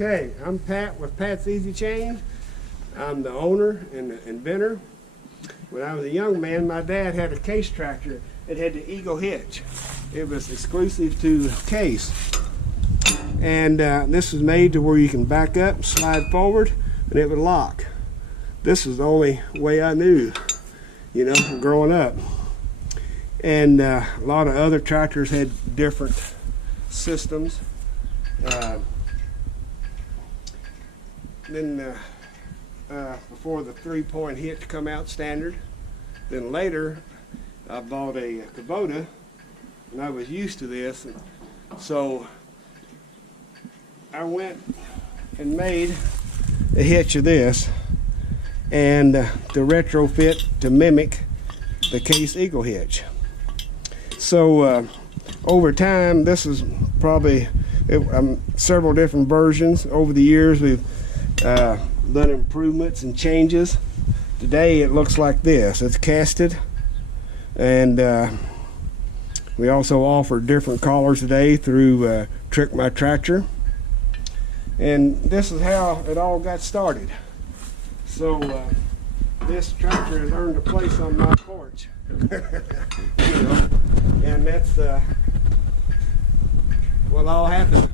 Okay, I'm Pat with Pat's Easy Change. I'm the owner and the inventor. When I was a young man, my dad had a case tractor. It had the Eagle Hitch. It was exclusive to case. And this is made to where you can back up, slide forward, and it would lock. This is the only way I knew, you know, growing up. And a lot of other tractors had different systems. Before the 3-point hitch come out standard, then later I bought a Kubota, and I was used to this, and so I went and made a hitch of this, and to retrofit to mimic the Case Eagle hitch. So over time, this is probably several different versions. Over the years, we've done improvements and changes. Today it looks like this. It's casted, and we also offer different collars today through Trick My Tractor. And this is how it all got started. So this tractor has earned a place on my porch. You know, and that's what all happened.